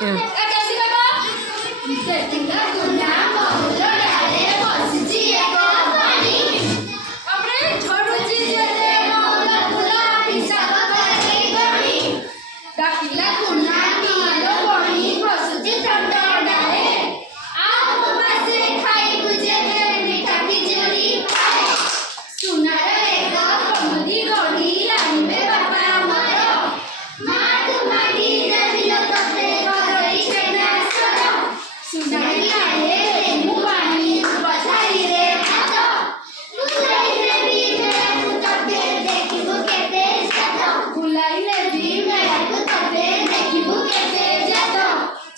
कैसी बाबा देखिंगा दुनिया बहुत डाले बसजी एक पानी अपने छोटू जी जले मौला पुला हिसाब करे गणी डाकिला कुना मालो बणी बसजी ठंडा डाले आप पासे खाई बुझे मीठा खिचड़ी खाए सुना रे का कमदी गणी लांबे बाबा मारो माट माटी जबिलो तते करई केना सरो सुनाई लाए रेमु पानी बधाई रे हाथ बुलाई रे भी मेरा तते देखिबो केते जात बुलाई रे भी मेरा तते देखिबो केते जात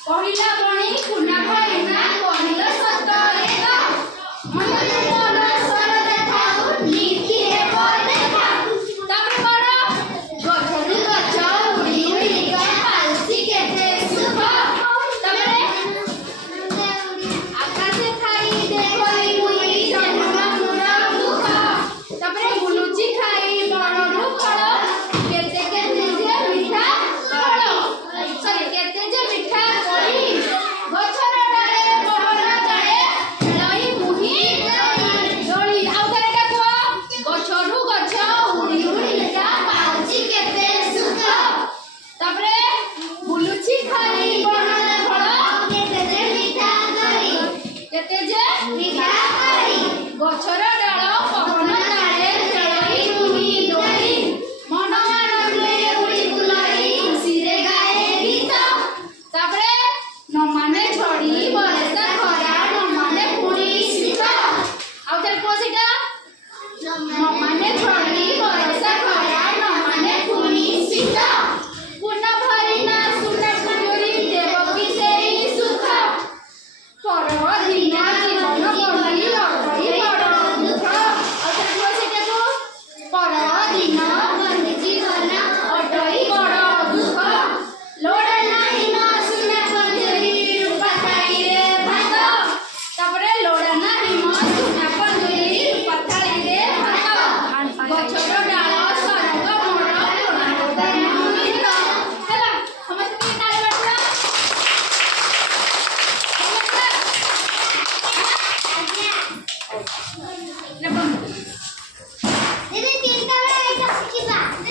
पहिला बणी कुना भइना कहिलो सत रे मनले मन सर देखाउ नीति हे देखा तापर बड़ गछरु गछ उड़ी उड़ी गा पालसी केते सुख तापरे आकाशे खाई देखई मुई जन्म मुरा दुख तापरे गुलुची खाई बणरू फळ केते केते जे मिठा फळ सॉरी केते जे मिठा कोई गछर डाळे बहरा डाळे लई मुही डोली आउ करे डाको गछरु गछ उड़ी उड़ी गा पालसी केते सुख तापरे बुलुची खाई बणरा फळ केते जे मिठा करी केते जे मिठा करी गछर डाळ पवन डाळे खेळई मुही डोली मन आनंदे उड़ी बुलाई खुशीरे गाए गीत तापरे न माने छड़ी बरसा खरा न माने पुणी शीत आउ तेरे कोसिटा न माने छड़ी बरसा खरा न माने पुणी शीत पुना भरिना सुना कुजुरी देवकी सेई सुख परदिना जीवन बंदी लड़ई बड़ दुख आउ तेरे कोसिटा को परदिना